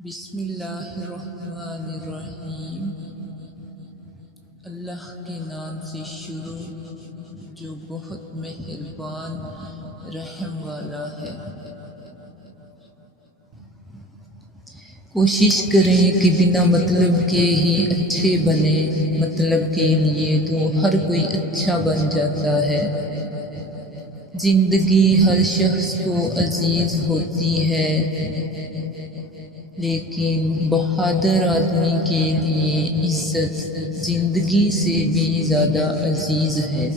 بسم اللہ الرحمن الرحیم۔ اللہ کے نام سے شروع جو بہت مہربان رحم والا ہے۔ کوشش کریں کہ بنا مطلب کے ہی اچھے بنے، مطلب کے لیے تو ہر کوئی اچھا بن جاتا ہے۔ زندگی ہر شخص کو عزیز ہوتی ہے، لیکن بہادر آدمی کے لیے عزت زندگی سے بھی زیادہ عزیز ہے۔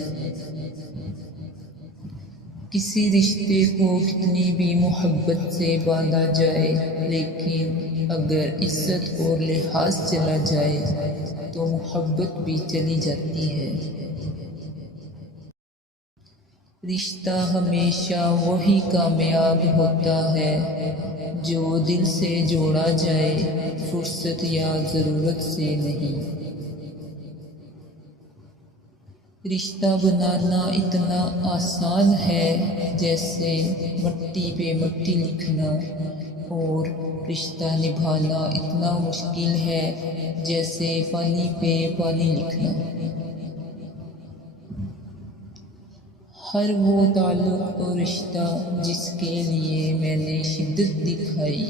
کسی رشتے کو کتنی بھی محبت سے باندھا جائے، لیکن اگر عزت اور لحاظ چلا جائے تو محبت بھی چلی جاتی ہے۔ رشتہ ہمیشہ وہی کامیاب ہوتا ہے جو دل سے جوڑا جائے، فرصت یا ضرورت سے نہیں۔ رشتہ بنانا اتنا آسان ہے جیسے مٹی پہ مٹی لکھنا، اور رشتہ نبھانا اتنا مشکل ہے جیسے پانی پہ پانی لکھنا۔ ہر وہ تعلق اور رشتہ جس کے لیے میں نے شدت دکھائی،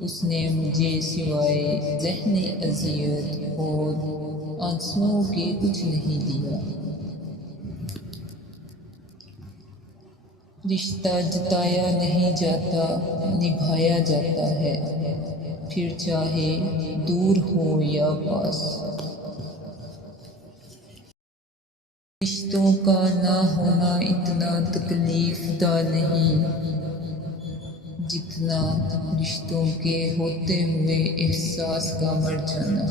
اس نے مجھے سوائے ذہنی اذیت اور آنسوؤں کے کچھ نہیں دیا۔ رشتہ جتایا نہیں جاتا، نبھایا جاتا ہے، پھر چاہے دور ہو یا پاس۔ رشتوں کا نہ ہونا اتنا تکلیف دہ نہیں جتنا رشتوں کے ہوتے ہوئے احساس کا مر جانا۔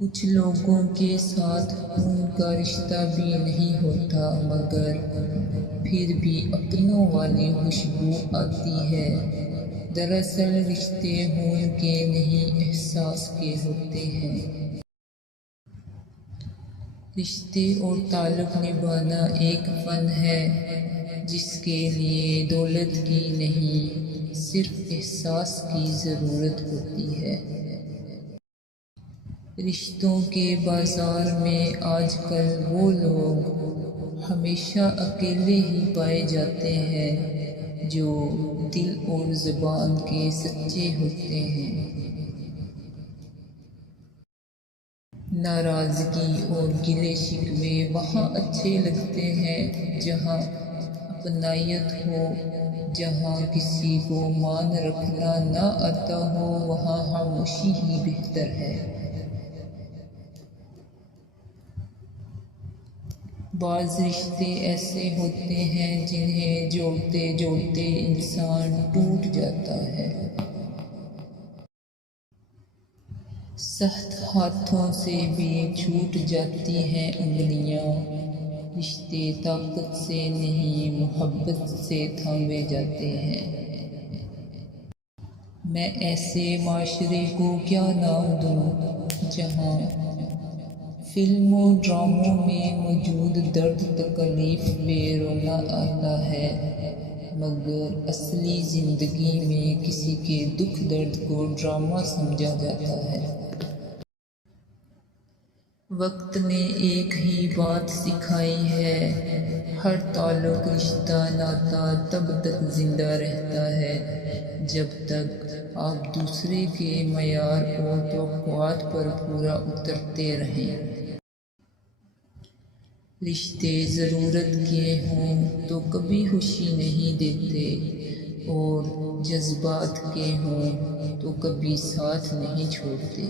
کچھ لوگوں کے ساتھ خون کا رشتہ بھی نہیں ہوتا، مگر پھر بھی اپنوں والی خوشبو آتی ہے۔ دراصل رشتے خون کے نہیں، احساس کے ہوتے ہیں۔ رشتے اور تعلق نبھانا ایک فن ہے جس کے لیے دولت کی نہیں، صرف احساس کی ضرورت ہوتی ہے۔ رشتوں کے بازار میں آج کل وہ لوگ ہمیشہ اکیلے ہی پائے جاتے ہیں جو دل اور زبان کے سچے ہوتے ہیں۔ ناراضگی اور گلے شکوے وہاں اچھے لگتے ہیں جہاں اپنائیت ہو، جہاں کسی کو مان رکھنا نہ آتا ہو وہاں خاموشی ہی بہتر ہے۔ بعض رشتے ایسے ہوتے ہیں جنہیں جوڑتے جوڑتے انسان ٹوٹ جاتا ہے۔ سخت ہاتھوں سے بھی چھوٹ جاتی ہیں انگلیاں، رشتے طاقت سے نہیں محبت سے تھامے جاتے ہیں۔ میں ایسے معاشرے کو کیا نام دوں جہاں فلموں ڈراموں میں موجود درد تکلیف پہ رونا آتا ہے، مگر اصلی زندگی میں کسی کے دکھ درد کو ڈرامہ سمجھا جاتا ہے۔ وقت نے ایک ہی بات سکھائی ہے، ہر تعلق رشتہ ناتا تب تک زندہ رہتا ہے جب تک آپ دوسرے کے معیار اور توقعات پر پورا اترتے رہیں۔ رشتے ضرورت کے ہوں تو کبھی خوشی نہیں دیتے، اور جذبات کے ہوں تو کبھی ساتھ نہیں چھوڑتے۔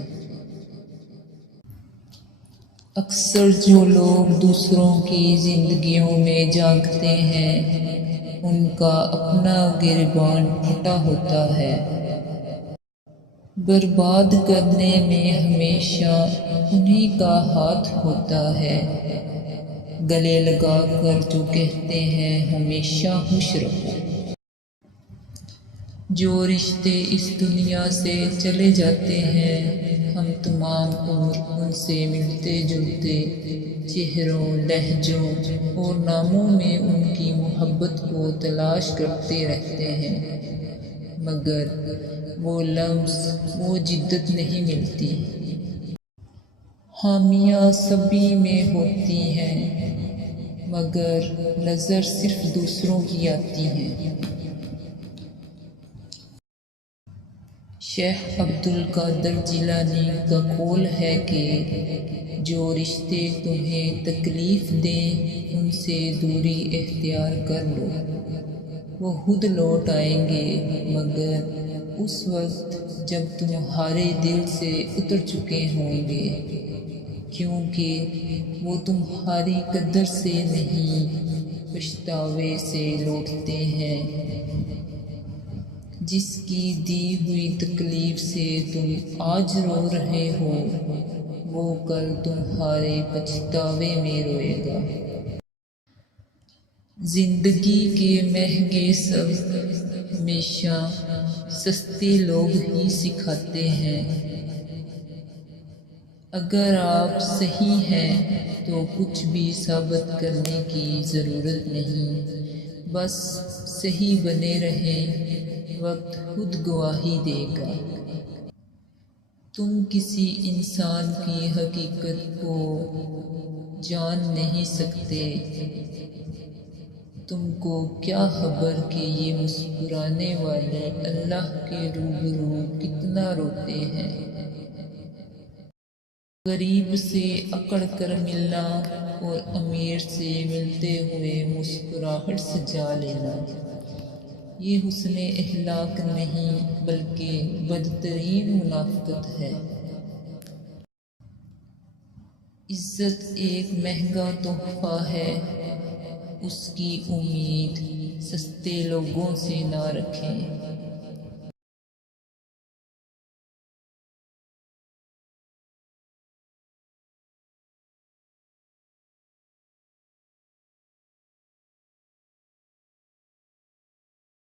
اکثر جو لوگ دوسروں کی زندگیوں میں جھانکتے ہیں ان کا اپنا گریبان پھٹا ہوتا ہے۔ برباد کرنے میں ہمیشہ انہی کا ہاتھ ہوتا ہے، گلے لگا کر جو کہتے ہیں ہمیشہ خوش رہو۔ جو رشتے اس دنیا سے چلے جاتے ہیں، ہم تمام عمر ان سے ملتے جلتے چہروں، لہجوں اور ناموں میں ان کی محبت کو تلاش کرتے رہتے ہیں۔ مگر وہ لمس وہ جدت نہیں ملتی۔ خامیاں سبھی میں ہوتی ہیں مگر نظر صرف دوسروں کی آتی ہے۔ شیخ عبد القادر جیلانی کا قول ہے کہ جو رشتے تمہیں تکلیف دیں ان سے دوری اختیار کر لو، وہ خود لوٹ آئیں گے مگر اس وقت جب تمہارے دل سے اتر چکے ہوں گے، کیونکہ وہ تمہاری قدر سے نہیں پچھتاوے سے لوٹتے ہیں۔ جس کی دی ہوئی تکلیف سے تم آج رو رہے ہو وہ کل تمہارے پچھتاوے میں روئے گا۔ زندگی کے مہنگے سبق ہمیشہ سستے لوگ ہی سکھاتے ہیں۔ اگر آپ صحیح ہیں تو کچھ بھی ثابت کرنے کی ضرورت نہیں، بس صحیح بنے رہیں، وقت خود گواہی دے گا۔ تم کسی انسان کی حقیقت کو جان نہیں سکتے، تم کو کیا خبر کہ یہ مسکرانے والے اللہ کے روبرو کتنا روتے ہیں۔ غریب سے اکڑ کر ملنا اور امیر سے ملتے ہوئے مسکراہٹ سجا لینا، یہ حسن اخلاق نہیں بلکہ بدترین منافقت ہے۔ عزت ایک مہنگا تحفہ ہے، اس کی امید سستے لوگوں سے نہ رکھیں۔